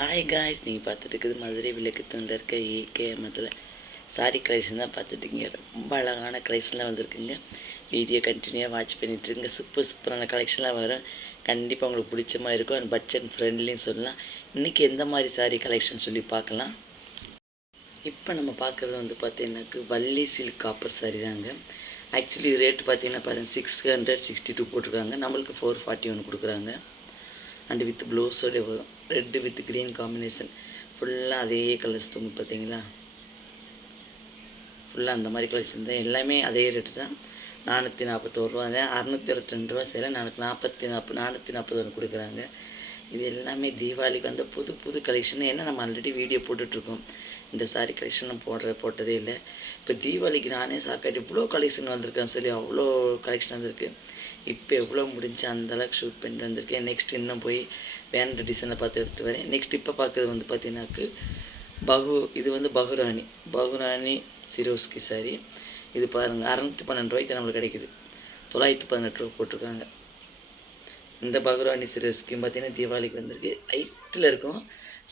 Hi guys நீங்கள் பார்த்துட்டு இருக்குது மதுரை விளக்கு தூண்டில் இருக்க ஏகே மத்தில் சாரி கலெக்ஷன் தான் பார்த்துட்டுருக்கீங்க. ரொம்ப அழகான கலெக்ஷன்லாம் வந்திருக்குங்க. வீடியோ கண்டினியூவாக வாட்ச் பண்ணிகிட்ருங்க சூப்பர் சூப்பரான கலெக்ஷன்லாம் வரும். கண்டிப்பாக உங்களுக்கு பிடிச்ச மாதிரி இருக்கும். அண்ட் பட்ஜெட் ஃப்ரெண்ட்லின்னு சொல்லலாம். இன்றைக்கி எந்த மாதிரி சாரி கலெக்ஷன் சொல்லி பார்க்கலாம்? இப்போ நம்ம பார்க்குறது வந்து பார்த்தீங்கன்னாக்கு வள்ளி சில்க் காப்பர் சாரி தாங்க. ஆக்சுவலி ரேட் பார்த்தீங்கன்னா பாருங்கள் சிக்ஸ் ஹண்ட்ரட் சிக்ஸ்டி டூ போட்டிருக்காங்க. நம்மளுக்கு ஃபோர் ஃபார்ட்டி ஒன்று கொடுக்குறாங்க. அண்டு வித் ப்ளவுஸோட வரும். ரெட்டு வித் க்ரீன் காம்பினேஷன் ஃபுல்லாக அதே கலர்ஸ் தூங்கு பார்த்தீங்களா? ஃபுல்லாக அந்த மாதிரி கலர்ஸ் இருந்தால் எல்லாமே அதே ரேட்டு தான். நானூற்றி நாற்பத்தோரு ரூபா தான் அறநூற்றி இருபத்தி ரெண்டு ரூபா சேலை நானூற்றி நாற்பத்தி நாற்பது நானூற்றி நாற்பது ஒன்று கொடுக்குறாங்க. இது எல்லாமே தீபாவளிக்கு வந்து புது புது கலெக்ஷன் ஏன்னா நம்ம ஆல்ரெடி வீடியோ போட்டுட்ருக்கோம். இந்த சாரி கலெக்ஷன் நான் போடுற போட்டதே இல்லை. இப்போ தீபாவளிக்கு நானே சாக்காட்டி இவ்வளோ கலெக்ஷன் வந்திருக்கேன்னு சொல்லி அவ்வளோ கலெக்ஷன் வந்திருக்கு. இப்போ எவ்வளோ முடிஞ்சு அந்த அளவுக்கு ஷூட் பண்ணிட்டு வந்திருக்கேன். நெக்ஸ்ட் இன்னும் போய் வேண்ட டிசைனில் பார்த்து எடுத்து வரேன். நெக்ஸ்ட் இப்போ பார்க்குறது வந்து பார்த்தீங்கன்னாக்கு பகு இது வந்து பகுராணி. பகுராணி சிரோஸ்கி சாரி இது பாருங்கள் அறநூற்றி பன்னெண்டு ரூபாய்க்கு நம்மளுக்கு கிடைக்குது. தொள்ளாயிரத்தி பதினெட்டு ரூபா போட்டிருக்காங்க. இந்த பகுராணி சிரோஸ்கியும் பார்த்தீங்கன்னா தீபாவளிக்கு வந்திருக்கு. லைட்டில் இருக்கும்.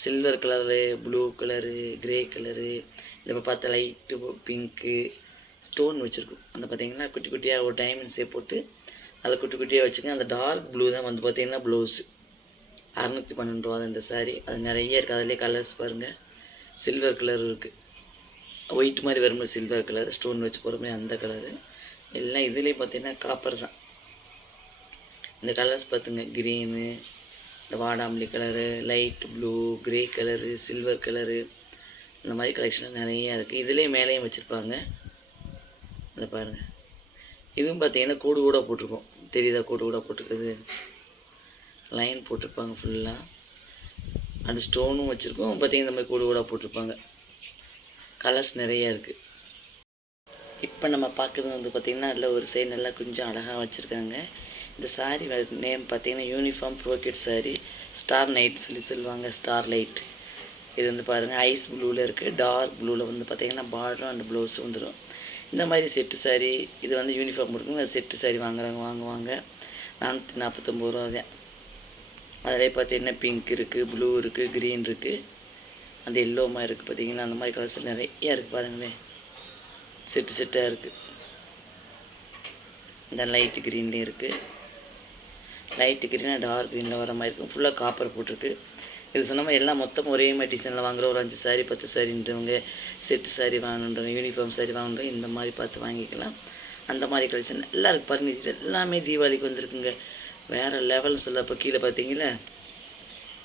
Silver colour blue colour grey colour இந்த இப்போ பார்த்தா லைட்டு பிங்க்கு ஸ்டோன் வச்சுருக்கும். அந்த பார்த்தீங்கன்னா குட்டி குட்டியாக ஒரு டைமண்ட் போட்டு அதில் குட்டி குட்டியாக வச்சுக்கோங்க. அந்த டார்க் ப்ளூ தான் வந்து பார்த்திங்கன்னா ப்ளவுஸு அறநூற்றி பன்னெண்டு ரூபா தான் இந்த சாரீ அது நிறைய இருக்குது அதிலே கலர்ஸ் பாருங்கள் சில்வர் கலர் இருக்குது ஒயிட் மாதிரி வரும்போது சில்வர் கலர் ஸ்டோன் வச்சு போகிற மாதிரி அந்த கலரு எல்லாம் இதுலேயும் பார்த்தீங்கன்னா காப்பர் தான். இந்த கலர்ஸ் பார்த்துங்க க்ரீனு இந்த வாடாமல்லி colour light blue grey colour silver colour இந்த மாதிரி கலெக்ஷன் நிறைய இருக்குது இதுலேயும் மேலேயும் வச்சுருப்பாங்க. அதை பாருங்கள் இதுவும் பார்த்தீங்கன்னா கூடு கூட போட்டிருக்கோம். தெரியுதா? கூடு கூட போட்டிருக்குது லைன் போட்டிருப்பாங்க ஃபுல்லாக அந்த ஸ்டோனும் வச்சுருக்கோம். பார்த்தீங்கன்னா இந்த மாதிரி கூடு கூட போட்டிருப்பாங்க. கலர்ஸ் நிறைய இருக்குது இப்போ நம்ம பார்க்குறது வந்து பார்த்திங்கன்னா அதில் ஒரு சைடு நல்லா கொஞ்சம் அழகாக வச்சுருக்காங்க. இந்த சாரீ நேம் பார்த்தீங்கன்னா uniform brocade sari star night சொல்லி சொல்லுவாங்க ஸ்டார் லைட் இது வந்து பாருங்கள் ஐஸ் ப்ளூவில் இருக்குது டார்க் ப்ளூவில் வந்து பார்த்திங்கன்னா பார்டரும் அண்ட் ப்ளவுஸும் வந்துடும் இந்த மாதிரி செட்டு சாரீ இது வந்து யூனிஃபார்ம் இருக்குங்க செட்டு சாரீ வாங்குறவங்க வாங்குவாங்க. நானூற்றி நாற்பத்தொம்பது ரூபா தான். அதிலே பார்த்தீங்கன்னா பிங்க் இருக்குது ப்ளூ இருக்குது க்ரீன் இருக்குது அந்த எல்லோமா இருக்குது பார்த்தீங்கன்னா அந்த மாதிரி கலர்ஸ் நிறையா இருக்குது பாருங்களேன். செட்டு செட்டாக இருக்குது இந்த லைட்டு க்ரீன்லேயும் இருக்குது லைட்டு க்ரீனாக டார்க் க்ரீனில் வர மாதிரி இருக்கும். ஃபுல்லாக காப்பர் போட்டிருக்கு. இது சொன்ன மாதிரி எல்லாம் மொத்தம் ஒரே மாதிரி டிசைனில் வாங்குற ஒரு அஞ்சு சாரி பத்து சாரின்றவங்க செட்டு சாரி வாங்கணுன்றவங்க யூனிஃபார்ம் சாரி வாங்கணுன்றவங்க இந்த மாதிரி பார்த்து வாங்கிக்கலாம். அந்த மாதிரி கலெக்ஷன் எல்லாம் இருக்குது பாருங்கள் இது எல்லாமே தீபாவளிக்கு வந்திருக்குங்க. வேறு லெவல் சொல்ல இப்போ கீழே பார்த்தீங்களா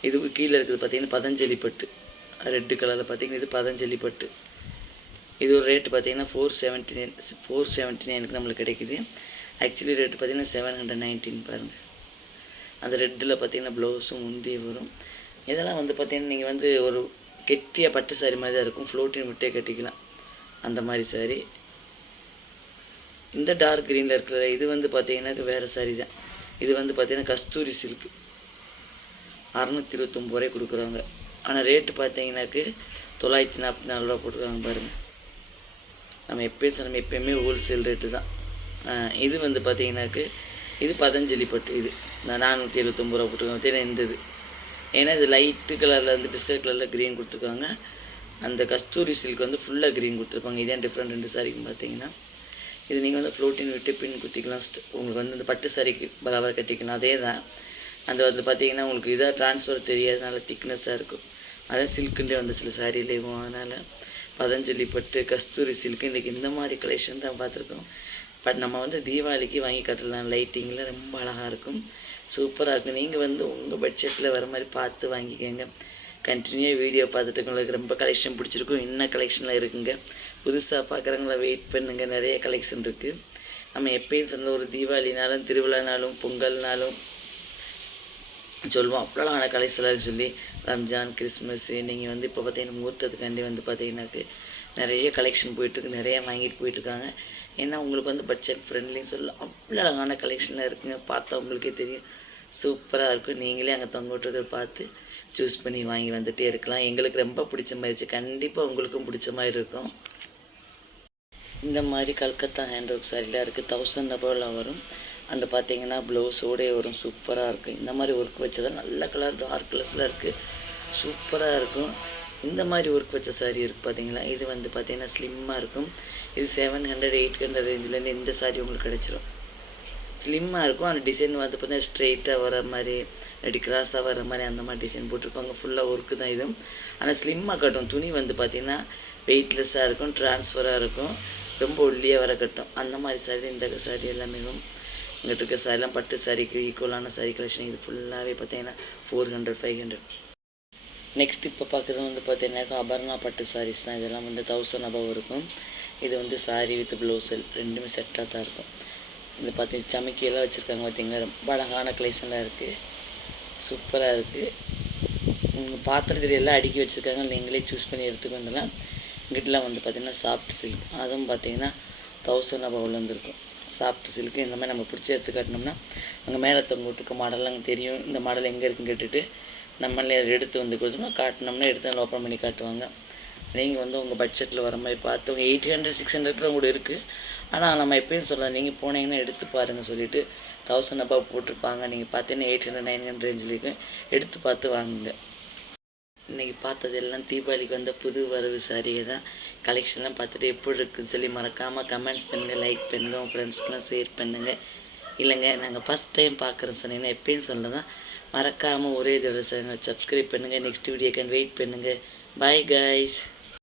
இதுக்கு கீழே இருக்குது பார்த்தீங்கன்னா பதஞ்சலி பட்டு ரெட்டு கலரில் பார்த்தீங்கன்னா இது பதஞ்சலி பட்டு இது ஒரு ரேட்டு பார்த்தீங்கன்னா four seventy nine four seventy நைனுக்கு நம்மளுக்கு கிடைக்குது. ஆக்சுவலி ரேட்டு பார்த்தீங்கன்னா செவன் ஹண்ட்ரட் நைன்டீன் பாருங்கள் அந்த ரெட்டில் பார்த்தீங்கன்னா ப்ளவுஸும் முந்தி வரும். இதெல்லாம் வந்து பார்த்தீங்கன்னா நீங்கள் வந்து ஒரு கெட்டியாக பட்டு சாரி மாதிரி தான் இருக்கும். ஃப்ளோட்டின் விட்டே கட்டிக்கலாம். அந்த மாதிரி சாரி இந்த டார்க் க்ரீனில் இருக்கிற இது வந்து பார்த்தீங்கன்னாக்க வேறு சாரி தான். இது வந்து பார்த்திங்கன்னா கஸ்தூரி சில்க் அறநூற்றி இருபத்தொம்பது ரூபாய் கொடுக்குறாங்க. ஆனால் ரேட்டு பார்த்தீங்கன்னாக்கு தொள்ளாயிரத்தி நாற்பத்தி நாலு ரூபா போட்டுருக்காங்க பாருங்கள் நம்ம எப்பயும் சொன்ன எப்பயுமே ஹோல்சேல் ரேட்டு தான். இது வந்து பார்த்தீங்கன்னாக்கு இது பதஞ்சலி பட்டு இது. இந்த நானூற்றி எழுபத்தொம்பது ரூபா போட்டுருக்காங்க பார்த்தீங்கன்னா இந்த இது. ஏன்னா இது லைட்டு கலரில் வந்து பிஸ்கட் கலரில் க்ரீன் கொடுத்துருக்காங்க. அந்த கஸ்தூரி சில்க் வந்து ஃபுல்லாக க்ரீன் கொடுத்துருப்பாங்க. இதே டிஃப்ரெண்ட் ரெண்டு சாரிக்கும் பார்த்தீங்கன்னா இது நீங்கள் வந்து ஃப்ளோட்டின் விட்டு பின் குத்திக்கலாம் உங்களுக்கு வந்து இந்த பட்டு சரிக்கு பலவாக கட்டிக்கலாம் அதே தான் அந்த வந்து பார்த்திங்கன்னா உங்களுக்கு இதாக ட்ரான்ஸ்ஃபர் தெரியாதனால திக்னஸாக இருக்கும். அதான் சில்க்குண்டே வந்து சில சாரிலேயும் அதனால் பதஞ்சலி பட்டு கஸ்தூரி சில்க்கு இன்றைக்கி இந்த மாதிரி கலெக்ஷன் தான் பார்த்துருக்கோம். பட் நம்ம வந்து தீபாவளிக்கு வாங்கி கட்டலாம் லைட்டிங்கில் ரொம்ப அழகாக இருக்கும். சூப்பராக இருக்கும். நீங்கள் வந்து உங்கள் பட்ஜெட்டில் வர மாதிரி பார்த்து வாங்கிக்கோங்க. கண்டினியூ வீடியோ பார்த்துட்டு உங்களுக்கு ரொம்ப கலெக்ஷன் பிடிச்சிருக்கும். இன்னும் கலெக்ஷனில் இருக்குங்க. புதுசாக பார்க்குறவங்கள வெயிட் பண்ணுங்கள் நிறைய கலெக்ஷன் இருக்குது நம்ம எப்பயும் சொன்ன ஒரு தீபாவளினாலும் திருவிழானாலும் பொங்கல்னாலும் சொல்லுவோம். அவ்வளோமான கலெக்ஷன்லாம் சொல்லி ரம்ஜான் கிறிஸ்மஸ்ஸு நீங்கள் வந்து இப்போ பார்த்தீங்கன்னா முகூர்த்தத்துக்காண்டி வந்து பார்த்தீங்கன்னாக்கு நிறைய கலெக்ஷன் போயிட்டுருக்கு. நிறைய வாங்கிட்டு போயிட்டுருக்காங்க. ஏன்னா உங்களுக்கு வந்து பட்ஜெட் ஃப்ரெண்ட்லின்னு சொல்லலாம். அவ்வளோ அழகான கலெக்ஷனில் இருக்குங்க. பார்த்தா உங்களுக்கே தெரியும். சூப்பராக இருக்கும். நீங்களே அங்கே தொங்க விட்டுறதை பார்த்து சூஸ் பண்ணி வாங்கி வந்துகிட்டே இருக்கலாம். எங்களுக்கு ரொம்ப பிடிச்ச மாதிரி இருந்துச்சு. கண்டிப்பாக உங்களுக்கும் பிடிச்ச மாதிரி இருக்கும். இந்த மாதிரி கல்கத்தா ஹேண்ட் ஒர்க் சாரிலாம் இருக்குது தௌசண்ட் அபோவில் வரும். அண்ட் பார்த்தீங்கன்னா ப்ளவுஸோடே வரும். சூப்பராக இருக்கும். இந்த மாதிரி ஒர்க் வச்சதான் நல்ல கலர் டார்க் கலர்ஸில் இருக்குது சூப்பராக இருக்கும். இந்த மாதிரி ஒர்க் வச்ச saree இருக்குது பார்த்தீங்களா இது வந்து பார்த்தீங்கன்னா ஸ்லிம்மாக இருக்கும். இது செவன் ஹண்ட்ரட் எயிட் ஹண்ட்ரட் ரேஞ்சிலேருந்து இந்த saree உங்களுக்கு கிடச்சிரும். ஸ்லிம்மாக இருக்கும். அந்த டிசைன் வந்து பார்த்தீங்கன்னா ஸ்ட்ரெயிட்டாக வர மாதிரி இல்லாட்டி கிராஸாக வர மாதிரி அந்த மாதிரி டிசைன் போட்டிருப்பாங்க. ஃபுல்லாக ஒர்க்கு தான் இது. ஆனால் ஸ்லிம்மாக கட்டும். துணி வந்து பார்த்திங்கன்னா வெயிட்லெஸ்ஸாக இருக்கும் ட்ரான்ஸ்ஃபராக இருக்கும். ரொம்ப ஒல்லியாக வர கட்டும். அந்த மாதிரி சாரி தான் இந்த சாரி எல்லாமே இங்கிட்ட இருக்க சாரிலாம் பட்டு சாரிக்கு ஈக்குவலான சாரி கலெக்ஷன் இது ஃபுல்லாகவே பார்த்தீங்கன்னா four hundred five hundred next இப்போ பார்க்குறது வந்து பார்த்தீங்கன்னாக்கா அபர்ணா பட்டு சாரீஸ் தான். இதெல்லாம் வந்து தௌசண்ட் அபவ் இருக்கும். இது வந்து சாரி வித் ப்ளவுஸ் ரெண்டுமே செட்டாக தான் இருக்கும். இது பார்த்தி சமைக்கியெல்லாம் வச்சுருக்காங்க பார்த்தீங்களா ரொம்ப அழகான கலெக்ஷன்லாம் இருக்குது சூப்பராக இருக்குது உங்கள் பாத்திரத்தில் எல்லாம் அடுக்கி வச்சுருக்காங்க. நீங்களே சூஸ் பண்ணி எடுத்துக்க வந்துடலாம் இங்கிட்டலாம் வந்து பார்த்திங்கன்னா சாஃப்ட் சில்க் அதுவும் பார்த்தீங்கன்னா தௌசண்ட் அபவில் வந்துருக்கும் சாஃப்ட் சில்க்கு இந்த மாதிரி நம்ம பிடிச்சி எடுத்து காட்டினோம்னா அங்கே மேலே தொங்கிட்டுருக்க மாடல்லாம் தெரியும். இந்த மாடல் எங்கே இருக்குன்னு கேட்டுட்டு நம்மளே அதை எடுத்து வந்து கொடுத்தோம்னா காட்டினோம்னா எடுத்து அதில் ஓப்பன் பண்ணி காட்டுவாங்க. நீங்கள் வந்து உங்கள் பட்ஜெட்டில் வர மாதிரி பார்த்து உங்கள் எயிட் ஹண்ட்ரட் சிக்ஸ் ஹண்ட்ரட் கூட இருக்குது ஆனால் நம்ம எப்பயும் சொல்லலாம் நீங்கள் போனீங்கன்னா எடுத்து பாருங்கள் சொல்லிவிட்டு தௌசண்ட் அப்பா போட்டிருப்பாங்க. நீங்கள் பார்த்தீங்கன்னா எயிட் ஹண்ட்ரட் நைன் ஹண்ட்ரட் ரேஞ்சிலேயும் எடுத்து பார்த்து வாங்குங்க. இன்றைக்கி பார்த்தது எல்லாம் தீபாவளிக்கு வந்த புது வரவு சாரியை தான். கலெக்ஷன்லாம் பார்த்துட்டு எப்படி இருக்குன்னு சொல்லி மறக்காமல் கமெண்ட்ஸ் பண்ணுங்கள் லைக் பண்ணுங்கள் உங்கள் ஃப்ரெண்ட்ஸ்க்கெலாம் ஷேர் பண்ணுங்கள் இல்லைங்க நாங்கள் ஃபஸ்ட் டைம் பார்க்குறோம் சொன்னீங்கன்னா எப்பயும் சொல்ல தான் மறக்காமல் ஒரே தடவை சப்ஸ்கிரைப் பண்ணுங்கள் நெக்ஸ்ட் வீடியோக்கான வெயிட் பண்ணுங்கள் பாய் கைஸ்